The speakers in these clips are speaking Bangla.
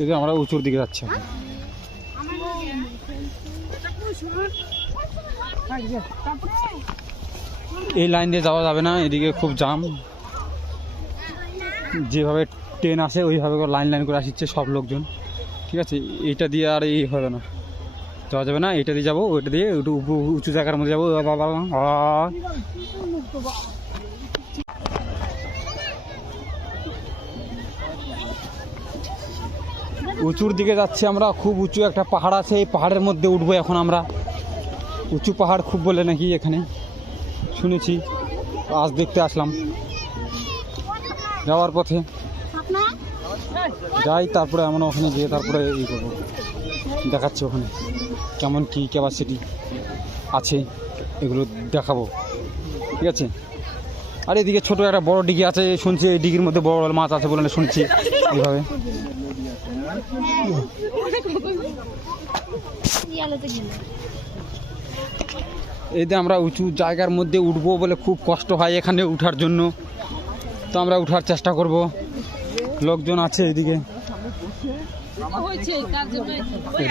এই যে আমরা উঁচুর দিকে যাচ্ছি। এই লাইন দিয়ে যাওয়া যাবে না, এদিকে খুব জাম। যেভাবে ট্রেন আসে ওইভাবে লাইন লাইন করে আসছে সব লোকজন, ঠিক আছে। এইটা দিয়ে আর এই হবে না, যাওয়া যাবে না। এটা দিয়ে যাবো, ওইটা দিয়ে একটু উঁচু জায়গার মধ্যে যাবো। উঁচুর দিকে যাচ্ছি আমরা, খুব উঁচু একটা পাহাড় আছে, এই পাহাড়ের মধ্যে উঠবো এখন আমরা। উঁচু পাহাড় খুব বলে নাকি এখানে, শুনেছি, আজ দেখতে আসলাম। যাওয়ার পথে যাই, তারপরে আমরা ওখানে গিয়ে তারপরে এই করবো, দেখাচ্ছি ওখানে কেমন কি ক্যাপাসিটি আছে এগুলো দেখাবো, ঠিক আছে। আর এদিকে ছোট একটা বড় ডিগি আছে শুনছি, এই ডিগির মধ্যে বড় বড় মাছ আছে বলে শুনছি এইভাবে। এই যে আমরা উঁচু জায়গার মধ্যে উঠবো বলে খুব কষ্ট হয় এখানে উঠার জন্য, তো আমরা উঠার চেষ্টা করব। লোকজন আছে এদিকে,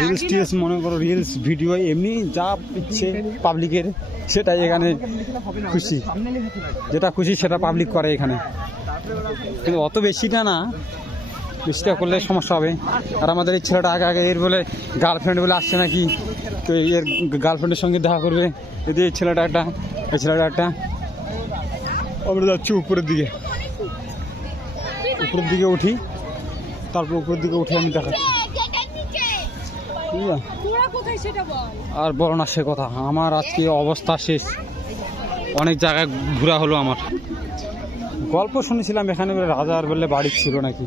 রিলস টিলস মনে করো, রিলস ভিডিও এমনি যা ইচ্ছে পাবলিকের সেটাই এখানে খুশি, যেটা খুশি সেটা পাবলিক করে এখানে, কিন্তু অত বেশিটা না, বেশিটা করলে সমস্যা হবে। আর আমাদের এই ছেলেটা আগে আগে এর বলে গার্লফ্রেন্ড বলে আসছে নাকি, তো এর গার্লফ্রেন্ডের সঙ্গে দেখা করবে। যদি এই ছেলেটা একটা, এই ছেলেটা একটা, আমরা যাচ্ছি উপরের দিকে, উপরের দিকে উঠি, তারপর উপরের দিকে উঠে আমি দেখাচ্ছি। আর বলো না সে কথা, আমার আজকে অবস্থা শেষ, অনেক জায়গায় ঘোরা হলো আমার। গল্প শুনেছিলাম এখানে বলে রাজার বলে বাড়ি ছিল নাকি,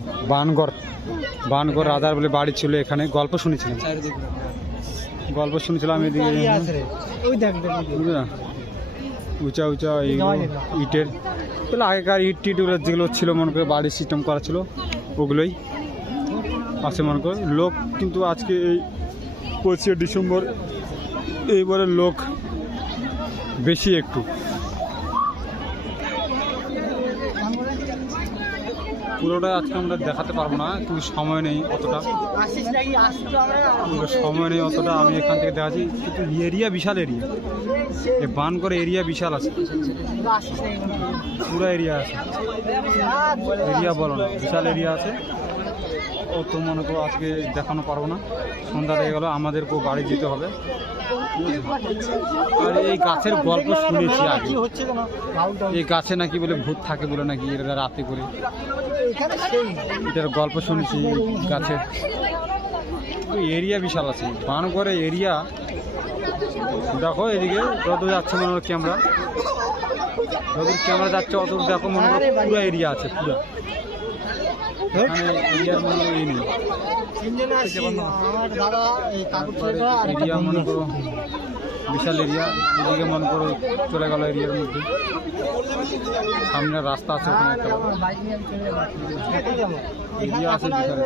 বানগড় রাজার বলে বাড়ি ছিল এখানে, গল্প শুনেছিলাম এদিকে উঁচা উঁচা ইটের, তাহলে আগেকার ইট টিটগুলো যেগুলো ছিল মনে করে বাড়ির সিস্টেম করা ছিল ওগুলোই আছে মনে করে। লোক কিন্তু আজকে এই 25 ডিসেম্বর এইবারে লোক বেশি একটু। পুরোটা আজকে আমরা দেখাতে পারবো না, কিন্তু সময় নেই অতটা, আমি এখান থেকে দেখাচ্ছি। কিন্তু এরিয়া বিশাল, এরিয়া এই বানগড় এরিয়া বিশাল আছে, পুরো এরিয়া আছে, এরিয়া বলো না বিশাল এরিয়া আছে। ও তো মনে করো আজকে দেখানো পারবো না, সন্ধ্যা হয়ে গেল, আমাদেরকেও বাড়ি যেতে হবে। আর এই গাছের গল্প শুনেছি আগে, এই গাছে নাকি বলে ভূত থাকে বলে নাকি এরা রাতে করে, এটার গল্প শুনেছি। গাছের এরিয়া বিশাল আছে, বানগড়ে এরিয়া দেখো। এদিকে যত যাচ্ছে মনে হচ্ছে ক্যামেরা, যত ক্যামেরা যাচ্ছে অত দেখো মনে হয় পুরো এরিয়া আছে, পুরো এরিয়ার মনে এই নেই, এরিয়া মনে করো বিশাল এরিয়া। এদিকে মনে করো চলে গেল এরিয়ার মধ্যে, সামনে রাস্তা আছে, ওখানে একটা এরিয়া আছে বিশাল।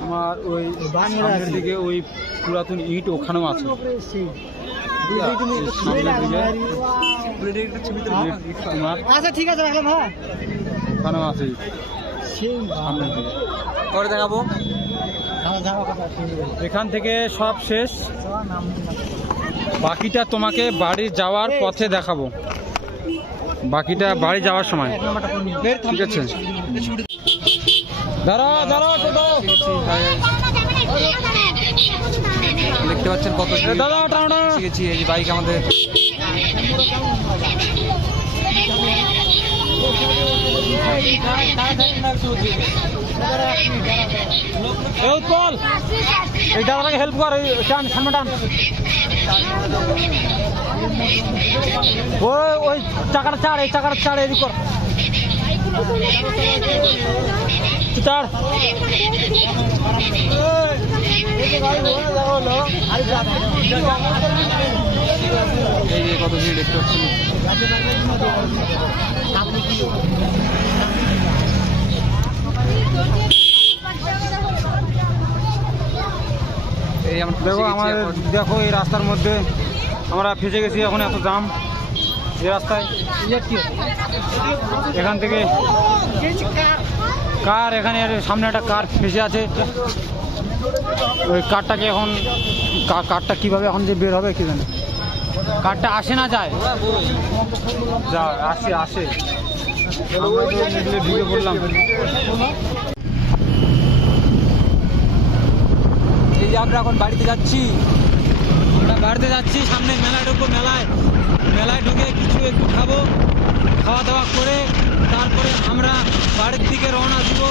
তোমার ওই সামনের দিকে ওই পুরাতন ইট ওখানেও আছে, ওখানেও আছে সামনের দিকে, পরে দেখাবো। এখান থেকে সব শেষ, বাকিটা তোমাকে বাড়ি যাওয়ার পথে দেখাবো, বাকিটা বাড়ি যাওয়ার সময়, ঠিক আছে। দেখতে পাচ্ছেন কত শিখেছি, এই বাইক আমাদের এই দাদাটাকে হেল্প কর, টান সামনে টান, ওই চাকাটা চার, এই চাকাটা চার, এদিক কর চার। এই যে কত ভিড় দেখতে পাচ্ছি। দেখো আমাদের, দেখো এই রাস্তার মধ্যে আমরা ফেঁসে গেছি এখন, এত জাম এই রাস্তায়। এখান থেকে কার এখানে সামনে একটা কার ফেসে আছে, ওই কারটাকে এখন কারটা কিভাবে এখন যে বের হবে কি জানে, কারটা আসে না যায়, যা আসে ঢুকে পড়লাম। এই যে আমরা এখন বাড়িতে যাচ্ছি, সামনে মেলা ঢুকবো, মেলায় ঢুকে কিছু একটু খাবো, খাওয়া দাওয়া করে তারপরে আমরা বাড়ির দিকে রওনা দিব।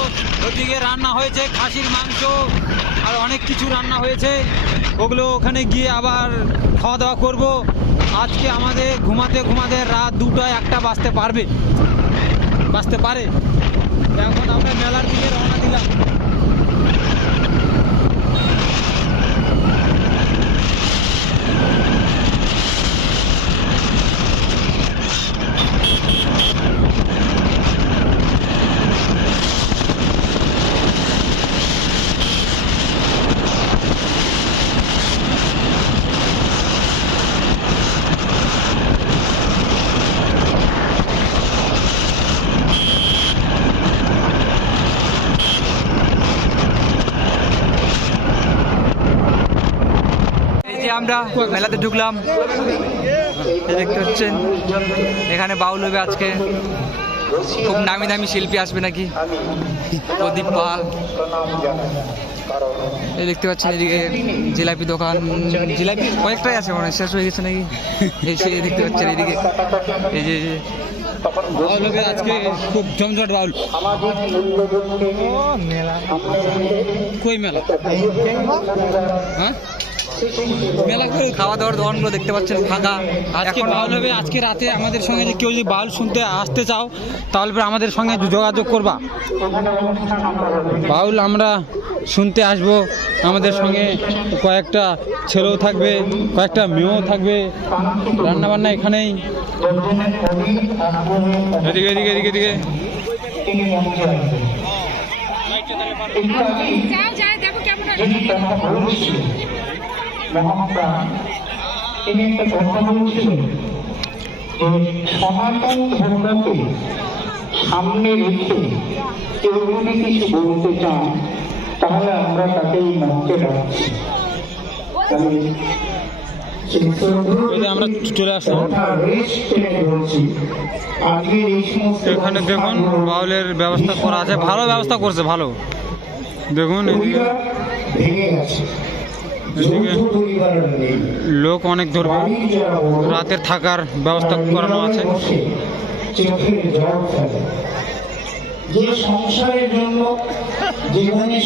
ওদিকে রান্না হয়েছে খাসির মাংস আর অনেক কিছু রান্না হয়েছে, ওগুলো ওখানে গিয়ে আবার খাওয়া দাওয়া করব। আজকে আমাদের ঘুমাতে রাত 2টা-1টা বাজতে পারে। এখন আমরা মেলার দিকে রওনা দিলাম। আমরা মেলাতে ঢুকলাম, দেখতে হচ্ছেন এখানে বাউল হবে আজকে, খুব নামি দামি শিল্পী আসবে নাকি, প্রদীপ পাল। এই দেখতে পাচ্ছেন এদিকে জিলাপি দোকান, জিলাপি কয়েকটাই আছে, মনে হয় শেষ হয়ে গেছে নাকি। এই দেখতে পাচ্ছেন এইদিকে এই যে বাউল হবে আজকে, খুব জমজট বাউল। কই মেলা? হ্যাঁ, মেলা করে খাওয়া দাওয়ার দোকানগুলো দেখতে পাচ্ছেন ফাঁকা। আজকে বাউল হবে, আজকে রাতে আমাদের সঙ্গে যে কেউ যদি বাউল শুনতে আসতে চাও তাহলে আমাদের সঙ্গে যোগাযোগ করবা। বাউল আমরা শুনতে আসবো, আমাদের সঙ্গে কয়েকটা ছেলেও থাকবে, কয়েকটা মেয়েও থাকবে, রান্নাবান্না এখানেই। এদিকে তিনি একটা কথা বলছিলেন যে সনাতন ধর্মকে সামনে রেখে কেউ যদি কিছু বলতে চান তাহলে আমরা তাকে এই মঞ্চে রাখছি। আমরা চলে আসলাম এখানে, দেখুন বাউলের ব্যবস্থা করা আছে, ভালো ব্যবস্থা করছে, ভালো দেখুন। এদিকে লোক অনেক ধরবে, রাতের থাকার ব্যবস্থা করানো আছে। যে সংসারের জন্য জীবনের